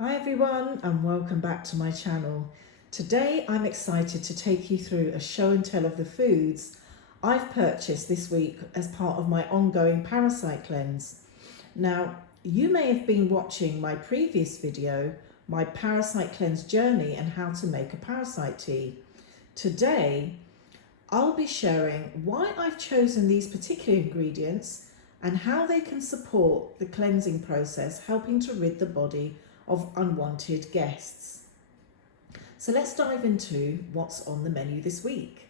Hi everyone and welcome back to my channel. Today I'm excited to take you through a show and tell of the foods I've purchased this week as part of my ongoing Parasite cleanse. Now, you may have been watching my previous video, my Parasite cleanse journey and how to make a parasite tea. Today, I'll be sharing why I've chosen these particular ingredients and how they can support the cleansing process, helping to rid the body of unwanted guests. So let's dive into what's on the menu this week.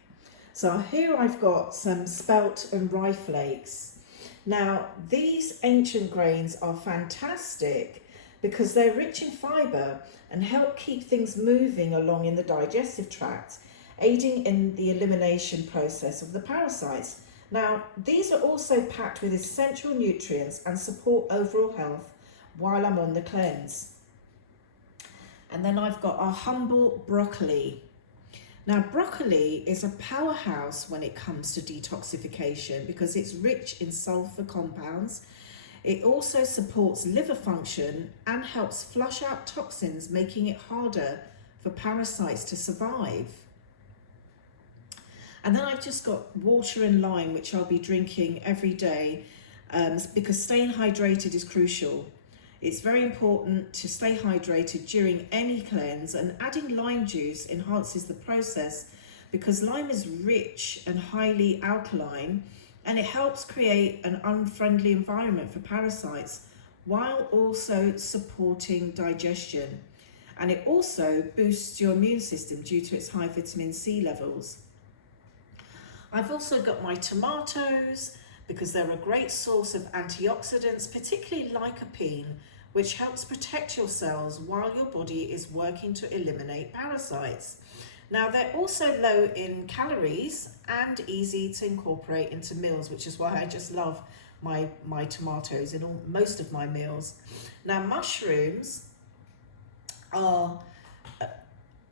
So here I've got some spelt and rye flakes. Now these ancient grains are fantastic because they're rich in fibre and help keep things moving along in the digestive tract, aiding in the elimination process of the parasites. Now these are also packed with essential nutrients and support overall health while I'm on the cleanse. And then I've got our humble broccoli. Now broccoli is a powerhouse when it comes to detoxification because it's rich in sulfur compounds. It also supports liver function and helps flush out toxins, making it harder for parasites to survive. And then I've just got water and lime, which I'll be drinking every day because staying hydrated is crucial. It's very important to stay hydrated during any cleanse, and adding lime juice enhances the process because lime is rich and highly alkaline, and it helps create an unfriendly environment for parasites while also supporting digestion. And it also boosts your immune system due to its high vitamin C levels. I've also got my tomatoes because they're a great source of antioxidants, particularly lycopene, which helps protect your cells while your body is working to eliminate parasites. Now they're also low in calories and easy to incorporate into meals, which is why I just love my tomatoes in most of my meals. Now mushrooms are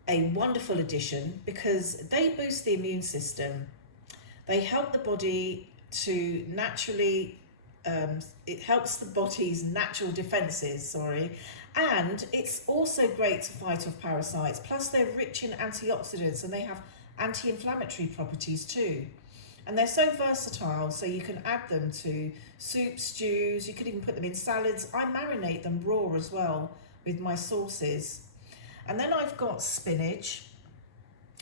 a wonderful addition because they boost the immune system. They help the body to naturally, it helps the body's natural defences, and it's also great to fight off parasites. Plus they're rich in antioxidants and they have anti-inflammatory properties too. And they're so versatile, so you can add them to soups, stews, you could even put them in salads. I marinate them raw as well with my sauces. And then I've got spinach.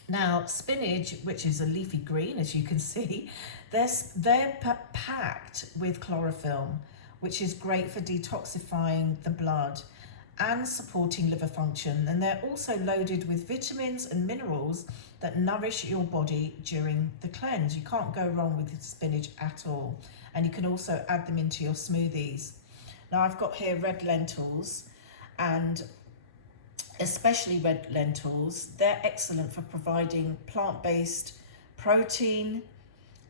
Now, spinach, which is a leafy green, as you can see, they're packed with chlorophyll, which is great for detoxifying the blood and supporting liver function. And they're also loaded with vitamins and minerals that nourish your body during the cleanse. You can't go wrong with spinach at all. And you can also add them into your smoothies. Now, I've got here red lentils, and especially red lentils, they're excellent for providing plant-based protein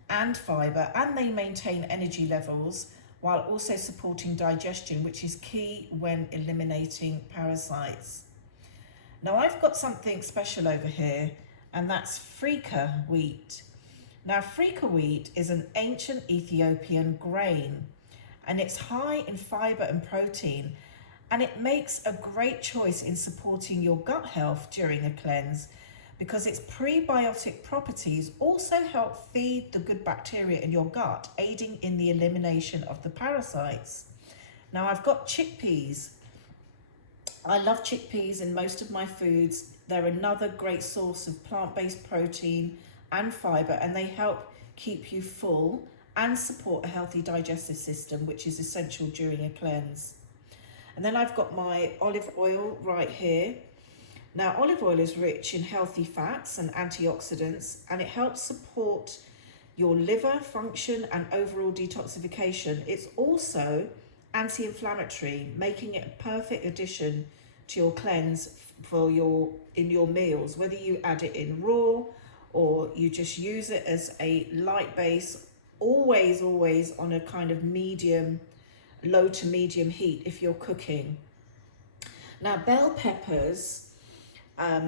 and fibre, and they maintain energy levels while also supporting digestion, which is key when eliminating parasites. Now I've got something special over here, and that's freekeh wheat. Now freekeh wheat is an ancient Ethiopian grain, and it's high in fibre and protein, and it makes a great choice in supporting your gut health during a cleanse because its prebiotic properties also help feed the good bacteria in your gut, aiding in the elimination of the parasites. Now I've got chickpeas. I love chickpeas in most of my foods. They're another great source of plant-based protein and fibre, and they help keep you full and support a healthy digestive system, which is essential during a cleanse. And then I've got my olive oil right here. Now, olive oil is rich in healthy fats and antioxidants, and it helps support your liver function and overall detoxification. It's also anti-inflammatory, making it a perfect addition to your cleanse in your meals, whether you add it in raw or you just use it as a light base, always on a kind of low to medium heat if you're cooking. Now bell peppers,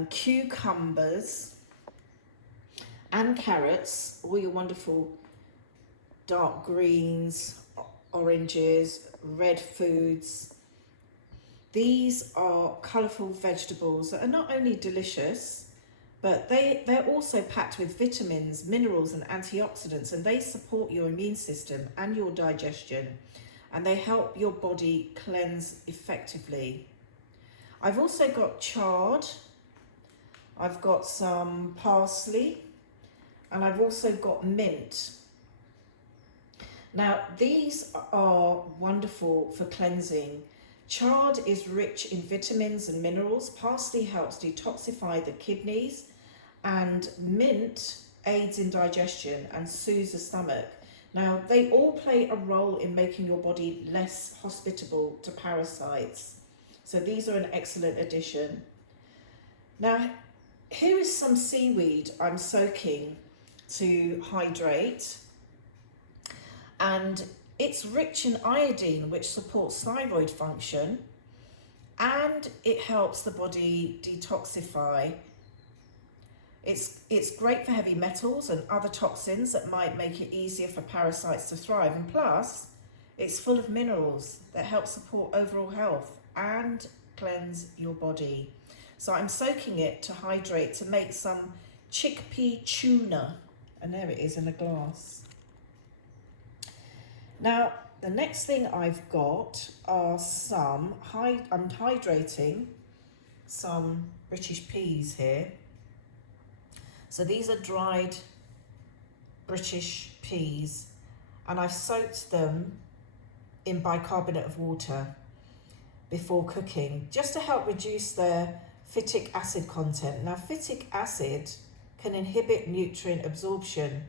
cucumbers and carrots, all your wonderful dark greens, oranges, red foods, These are colourful vegetables that are not only delicious, but they're also packed with vitamins, minerals and antioxidants, and they support your immune system and your digestion, and they help your body cleanse effectively. I've also got chard, I've got some parsley, and I've also got mint. Now, these are wonderful for cleansing. Chard is rich in vitamins and minerals. Parsley helps detoxify the kidneys, and mint aids in digestion and soothes the stomach. Now, they all play a role in making your body less hospitable to parasites. So these are an excellent addition. Now, here is some seaweed I'm soaking to hydrate, and it's rich in iodine, which supports thyroid function, and it helps the body detoxify. It's great for heavy metals and other toxins that might make it easier for parasites to thrive, and plus it's full of minerals that help support overall health and cleanse your body. So I'm soaking it to hydrate to make some chickpea tuna, and there it is in a glass. Now, the next thing I've got are I'm hydrating some British peas here. So these are dried British peas, and I've soaked them in bicarbonate of water before cooking, just to help reduce their phytic acid content. Now, phytic acid can inhibit nutrient absorption,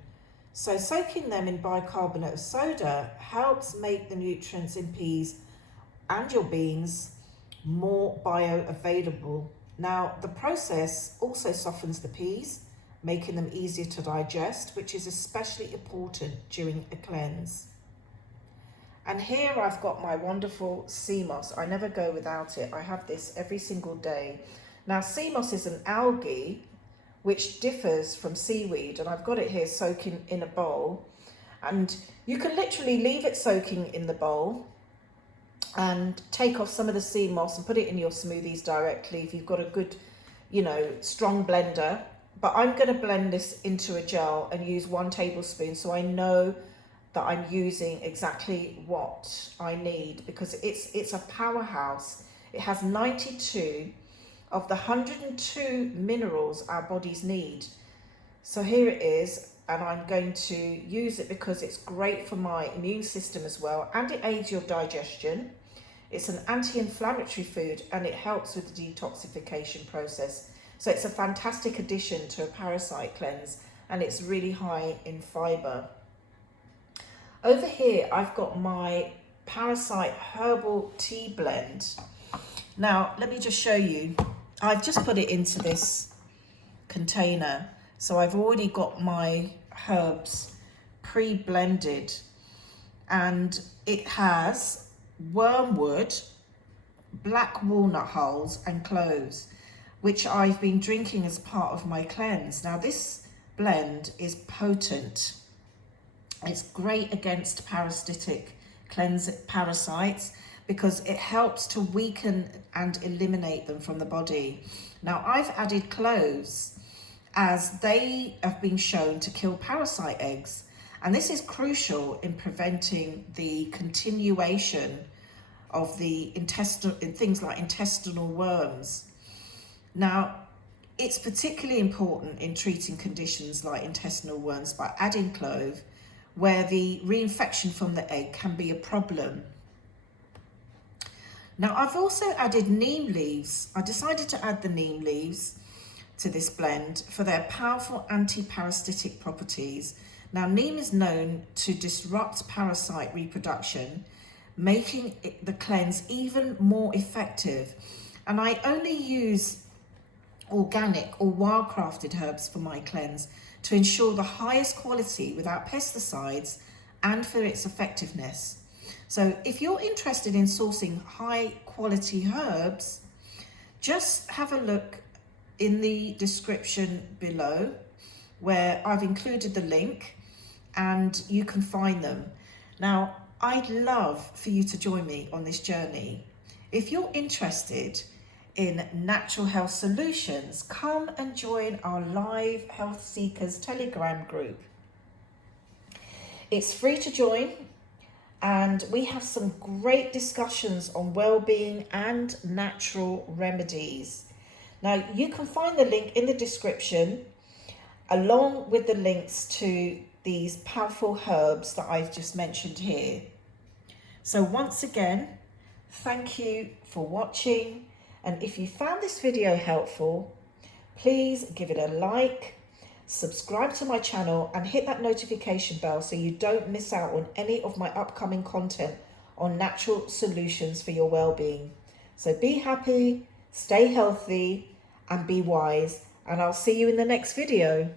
so soaking them in bicarbonate of soda helps make the nutrients in peas and your beans more bioavailable. Now, the process also softens the peas, making them easier to digest, which is especially important during a cleanse. And here I've got my wonderful sea moss. I never go without it. I have this every single day. Now, sea moss is an algae which differs from seaweed, and I've got it here soaking in a bowl, and you can literally leave it soaking in the bowl and take off some of the sea moss and put it in your smoothies directly if you've got a good, strong blender. But I'm going to blend this into a jar and use 1 tablespoon, so I know that I'm using exactly what I need, because it's a powerhouse. It has 92 of the 102 minerals our bodies need. So here it is, and I'm going to use it because it's great for my immune system as well, and it aids your digestion. It's an anti-inflammatory food, and it helps with the detoxification process. So it's a fantastic addition to a parasite cleanse, and it's really high in fibre. Over here, I've got my Parasite herbal tea blend. Now, let me just show you. I've just put it into this container. So I've already got my herbs pre-blended, and it has wormwood, black walnut hulls and cloves, which I've been drinking as part of my cleanse. Now, this blend is potent. It's great against parasitic parasites because it helps to weaken and eliminate them from the body. Now, I've added cloves as they have been shown to kill parasite eggs, and this is crucial in preventing the continuation of the things like intestinal worms. Now, it's particularly important in treating conditions like intestinal worms by adding clove, where the reinfection from the egg can be a problem. Now, I've also added neem leaves. I decided to add the neem leaves to this blend for their powerful anti-parasitic properties. Now, neem is known to disrupt parasite reproduction, making the cleanse even more effective. And I only use organic or wildcrafted herbs for my cleanse to ensure the highest quality without pesticides and for its effectiveness. So if you're interested in sourcing high quality herbs, just have a look in the description below where I've included the link and you can find them. Now, I'd love for you to join me on this journey. If you're interested in natural health solutions, come and join our live Health Seekers Telegram group. It's free to join, and we have some great discussions on well-being and natural remedies. Now, you can find the link in the description, along with the links to these powerful herbs that I've just mentioned here. So once again, thank you for watching. And if you found this video helpful, please give it a like, subscribe to my channel and hit that notification bell so you don't miss out on any of my upcoming content on natural solutions for your well-being. So be happy, stay healthy and be wise, and I'll see you in the next video.